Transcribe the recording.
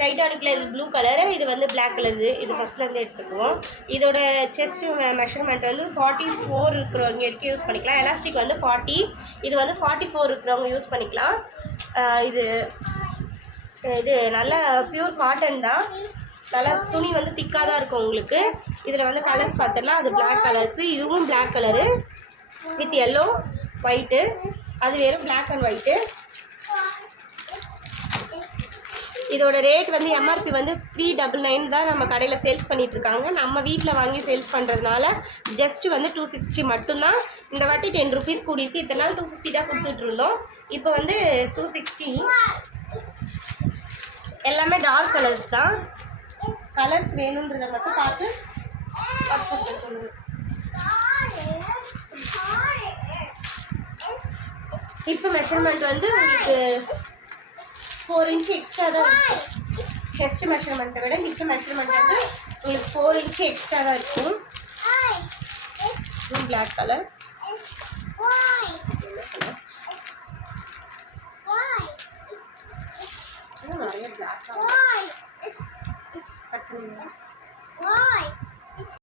டைட்டானிக்கில் இது blue colour, இது வந்து பிளாக் கலரு. இது ஃபஸ்ட்லேருந்து எடுத்துக்குவோம். இதோட செஸ்ட் மெஷர்மெண்ட் வந்து 44 இருக்கிறவங்க எடுக்க யூஸ் பண்ணிக்கலாம். எலாஸ்டிக் வந்து 40, இது வந்து 44 இருக்கிறவங்க யூஸ் பண்ணிக்கலாம். இது இது நல்லா ப்யூர் காட்டன் தான். நல்லா துணி வந்து திக்காக தான் இருக்கும் உங்களுக்கு. இதில் வந்து கலர்ஸ் பார்த்துடலாம். அது பிளாக் கலர்ஸு, இதுவும் black colour with yellow white, அது வெறும் பிளாக் அண்ட் ஒயிட்டு. இதோட ரேட் வந்து எம்ஆர்பி வந்து 399 தான் நம்ம கடையில் சேல்ஸ் பண்ணிகிட்ருக்காங்க. நம்ம வீட்டில் வாங்கி சேல்ஸ் பண்ணுறதுனால ஜஸ்ட்டு வந்து 260 மட்டும்தான். இந்த வாட்டி 10 ருபீஸ் கூடியிருக்கு. இத்தனை நாள் 250 தான் கொடுத்துட்ருந்தோம். இப்போ வந்து 260. எல்லாமே டார்க் கலர்ஸ் தான். கலர்ஸ் வேணுன்றதை மட்டும் பார்த்து வாட்ஸ்அப்பில் சொல்லுங்கள். இப்போ மெஷர்மெண்ட் வந்து உங்களுக்கு 4 இன்ச்சு எக்ஸ்ட்ரா தான் இருக்கும். செஸ்ட் மெஷர்மெண்ட்டை விட இப்போ மெஷர்மெண்ட் வந்து உங்களுக்கு 4 இன்ச்சு எக்ஸ்ட்ரா தான் இருக்கும். பிளாக் கலர், நிறைய பிளாக் கட் பண்ணுங்க.